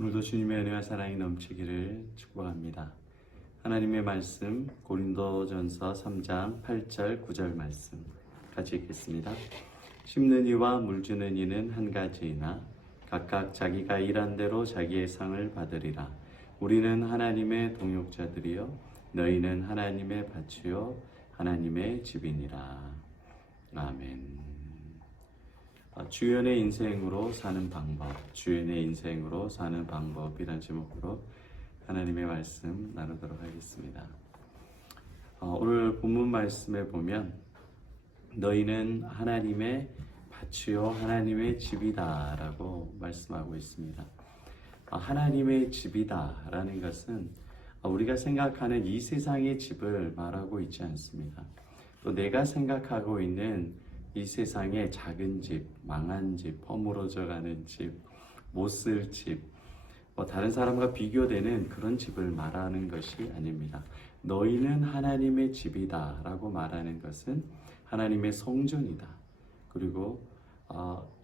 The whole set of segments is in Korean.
오늘도 주님의 은혜와 사랑이 넘치기를 축복합니다. 하나님의 말씀 고린도전서 3장 8절 9절 말씀 같이 읽겠습니다. 심는 이와 물주는 이는 한 가지이나 각각 자기가 일한 대로 자기의 상을 받으리라. 우리는 하나님의 동역자들이요 너희는 하나님의 밭이요 하나님의 집이니라. 아멘. 주연의 인생으로 사는 방법, 주연의 인생으로 사는 방법이란 제목으로 하나님의 말씀 나누도록 하겠습니다. 오늘 본문 말씀에 보면 너희는 하나님의 밭이요 하나님의 집이다 라고 말씀하고 있습니다. 하나님의 집이다 라는 것은 우리가 생각하는 이 세상의 집을 말하고 있지 않습니다. 또 내가 생각하고 있는 이 세상의 작은 집, 망한 집, 허물어져 가는 집, 못 쓸 집, 다른 사람과 비교되는 그런 집을 말하는 것이 아닙니다. 너희는 하나님의 집이다 라고 말하는 것은 하나님의 성전이다. 그리고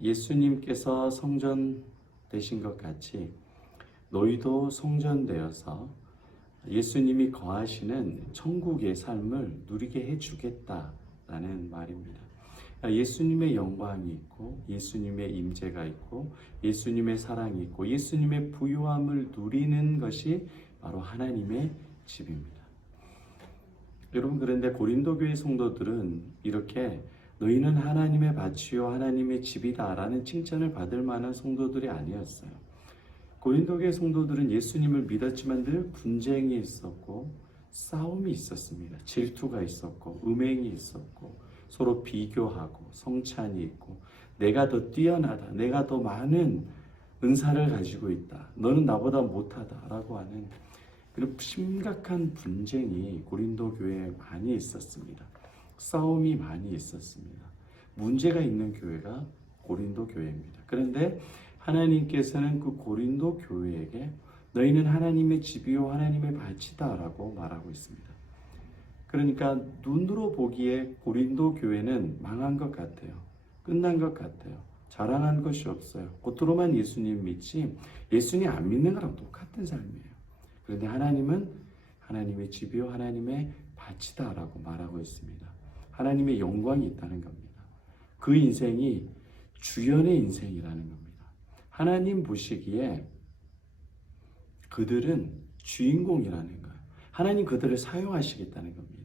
예수님께서 성전 되신 것 같이 너희도 성전되어서 예수님이 거하시는 천국의 삶을 누리게 해주겠다라는 말입니다. 예수님의 영광이 있고 예수님의 임재가 있고 예수님의 사랑이 있고 예수님의 부유함을 누리는 것이 바로 하나님의 집입니다. 여러분, 그런데 고린도 교회 성도들은 이렇게 너희는 하나님의 밭이요 하나님의 집이다 라는 칭찬을 받을 만한 성도들이 아니었어요. 고린도 교회 성도들은 예수님을 믿었지만 늘 분쟁이 있었고 싸움이 있었습니다. 질투가 있었고 음행이 있었고 서로 비교하고 성찬이 있고 내가 더 뛰어나다, 내가 더 많은 은사를 가지고 있다, 너는 나보다 못하다 라고 하는 그런 심각한 분쟁이 고린도 교회에 많이 있었습니다. 싸움이 많이 있었습니다. 문제가 있는 교회가 고린도 교회입니다. 그런데 하나님께서는 그 고린도 교회에게 너희는 하나님의 집이요 하나님의 밭이다 라고 말하고 있습니다. 그러니까 눈으로 보기에 고린도 교회는 망한 것 같아요. 끝난 것 같아요. 자랑한 것이 없어요. 겉으로만 예수님 믿지 예수님 안 믿는 거랑 똑같은 삶이에요. 그런데 하나님은 하나님의 집이요 하나님의 밭이다 라고 말하고 있습니다. 하나님의 영광이 있다는 겁니다. 그 인생이 주연의 인생이라는 겁니다. 하나님 보시기에 그들은 주인공이라는 거예요. 하나님 그들을 사용하시겠다는 겁니다.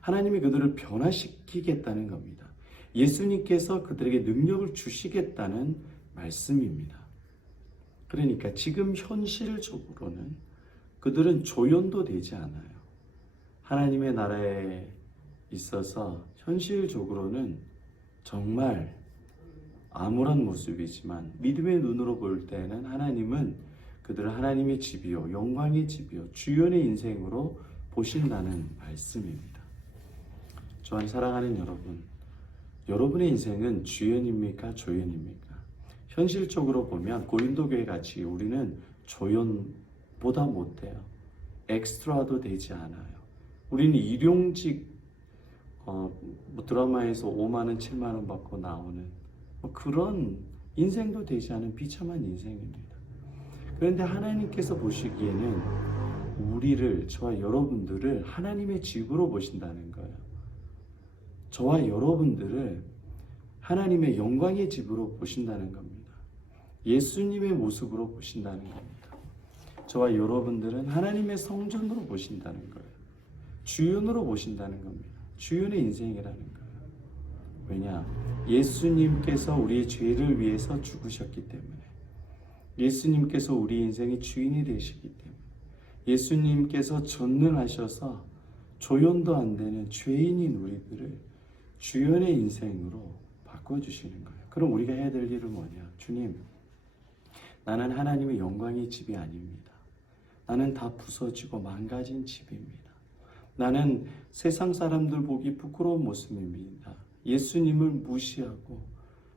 하나님이 그들을 변화시키겠다는 겁니다. 예수님께서 그들에게 능력을 주시겠다는 말씀입니다. 그러니까 지금 현실적으로는 그들은 조연도 되지 않아요. 하나님의 나라에 있어서 현실적으로는 정말 아무런 모습이지만 믿음의 눈으로 볼 때는 하나님은 그들을 하나님의 집이요 영광의 집이요 주연의 인생으로 보신다는 말씀입니다. 저와 사랑하는 여러분, 여러분의 인생은 주연입니까 조연입니까? 현실적으로 보면 고린도 교회 같이 우리는 조연보다 못해요. 엑스트라도 되지 않아요. 우리는 일용직 드라마에서 5만 원 7만 원 받고 나오는 그런 인생도 되지 않은 비참한 인생입니다. 그런데 하나님께서 보시기에는 우리를, 저와 여러분들을 하나님의 집으로 보신다는 거예요. 저와 여러분들을 하나님의 영광의 집으로 보신다는 겁니다. 예수님의 모습으로 보신다는 겁니다. 저와 여러분들은 하나님의 성전으로 보신다는 거예요. 주연으로 보신다는 겁니다. 주연의 인생이라는 거예요. 왜냐? 예수님께서 우리의 죄를 위해서 죽으셨기 때문에, 예수님께서 우리 인생의 주인이 되시기 때문에, 예수님께서 전능하셔서 조연도 안 되는 죄인인 우리들을 주연의 인생으로 바꿔주시는 거예요. 그럼 우리가 해야 될 일은 뭐냐? 주님, 나는 하나님의 영광의 집이 아닙니다. 나는 다 부서지고 망가진 집입니다. 나는 세상 사람들 보기 부끄러운 모습입니다. 예수님을 무시하고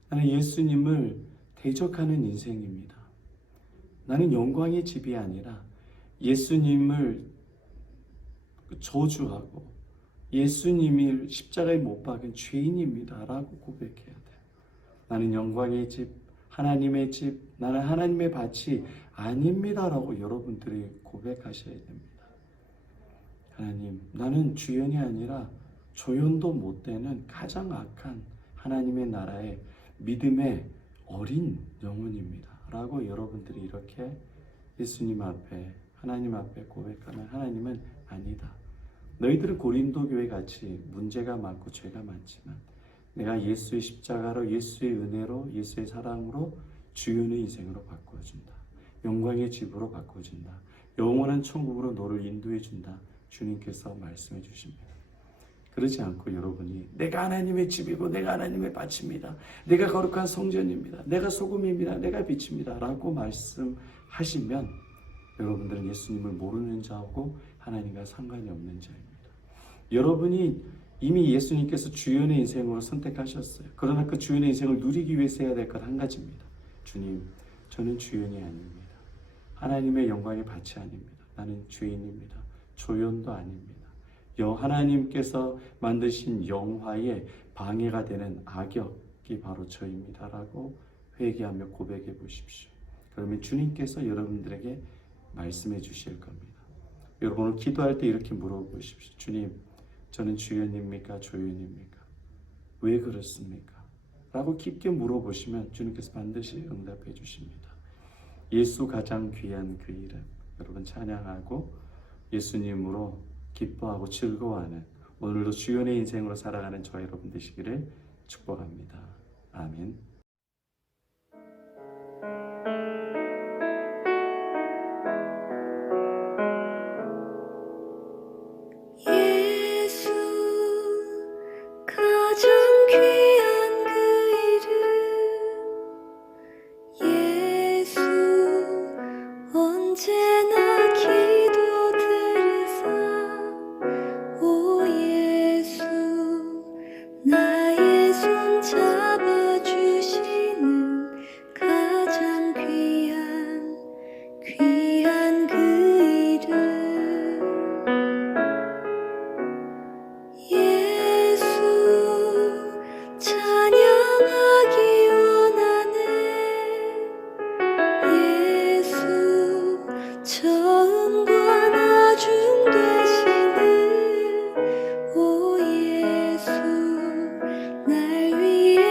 나는 예수님을 대적하는 인생입니다. 나는 영광의 집이 아니라 예수님을 저주하고 예수님이 십자가에 못 박은 죄인입니다 라고 고백해야 돼요. 나는 영광의 집 하나님의 집, 나는 하나님의 밭이 아닙니다라고 여러분들이 고백하셔야 됩니다. 하나님, 나는 주연이 아니라 조연도 못 되는 가장 악한 하나님의 나라의 믿음의 어린 영혼입니다 라고 여러분들이 이렇게 예수님 앞에, 하나님 앞에 고백하면 하나님은 아니다. 너희들은 고린도 교회 같이 문제가 많고 죄가 많지만 내가 예수의 십자가로, 예수의 은혜로, 예수의 사랑으로 주연의 인생으로 바꿔준다. 영광의 집으로 바꿔준다. 영원한 천국으로 너를 인도해 준다. 주님께서 말씀해 주십니다. 그러지 않고 여러분이 내가 하나님의 집이고 내가 하나님의 밭입니다. 내가 거룩한 성전입니다. 내가 소금입니다. 내가 빛입니다. 라고 말씀하시면 여러분들은 예수님을 모르는 자고 하나님과 상관이 없는 자입니다. 여러분이 이미 예수님께서 주연의 인생으로 선택하셨어요. 그러나 그 주연의 인생을 누리기 위해서 해야 될 것 한 가지입니다. 주님, 저는 주연이 아닙니다. 하나님의 영광의 밭이 아닙니다. 나는 죄인입니다. 조연도 아닙니다. 하나님께서 만드신 영화에 방해가 되는 악역이 바로 저입니다 라고 회개하며 고백해 보십시오. 그러면 주님께서 여러분들에게 말씀해 주실 겁니다. 여러분 오늘 기도할 때 이렇게 물어보십시오. 주님, 저는 주연입니까? 조연입니까? 왜 그렇습니까? 라고 깊게 물어보시면 주님께서 반드시 응답해 주십니다. 예수 가장 귀한 그 이름 여러분 찬양하고 예수님으로 기뻐하고 즐거워하는 오늘도 주연의 인생으로 살아가는 저 여러분 되시기를 축복합니다. 아멘. 예수 가장 귀한 그 이름 예수 언제나 기도 들으사 오 예수 나의 손 잡아주시는 가장 귀한 그 이름 예수 찬양하기 원하네 예수 처음과 나중 되시는 오 예수 날 위해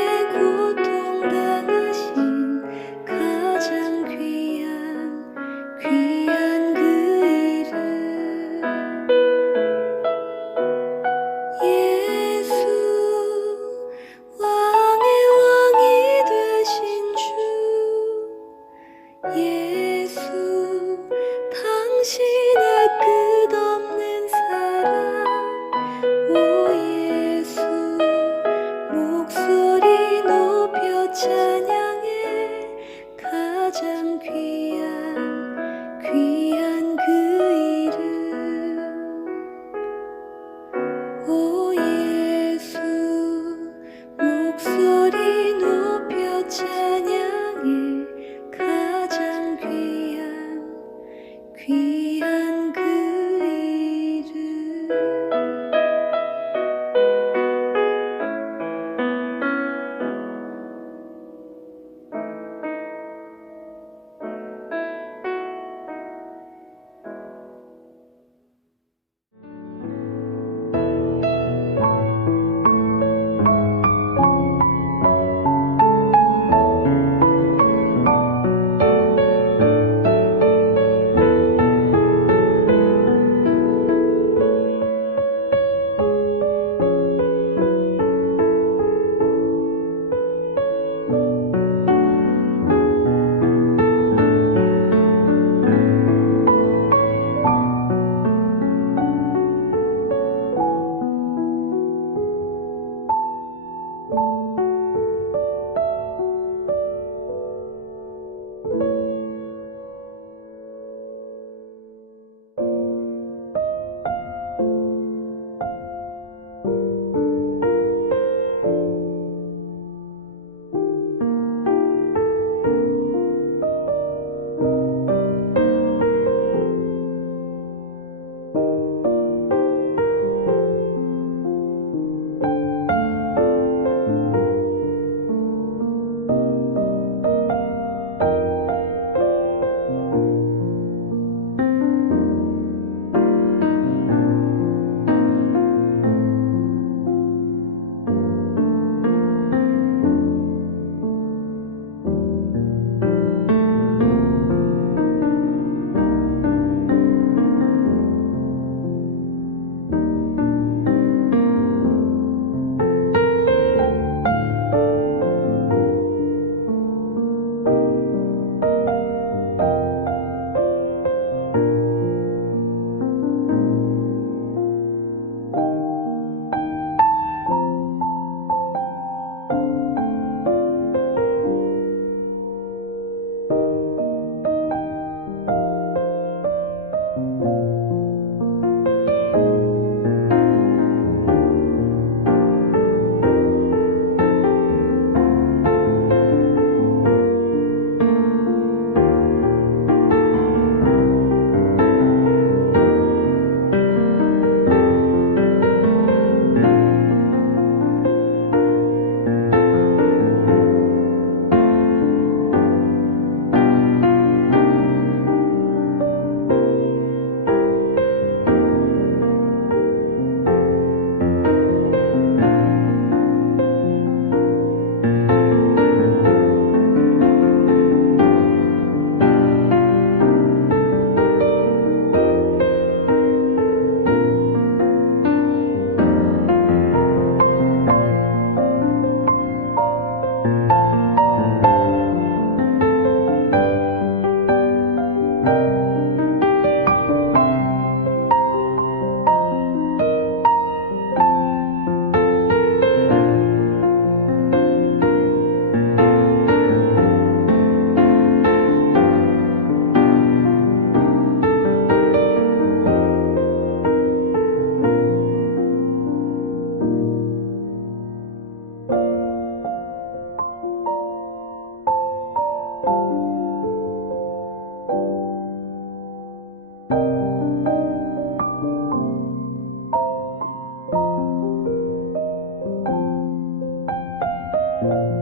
주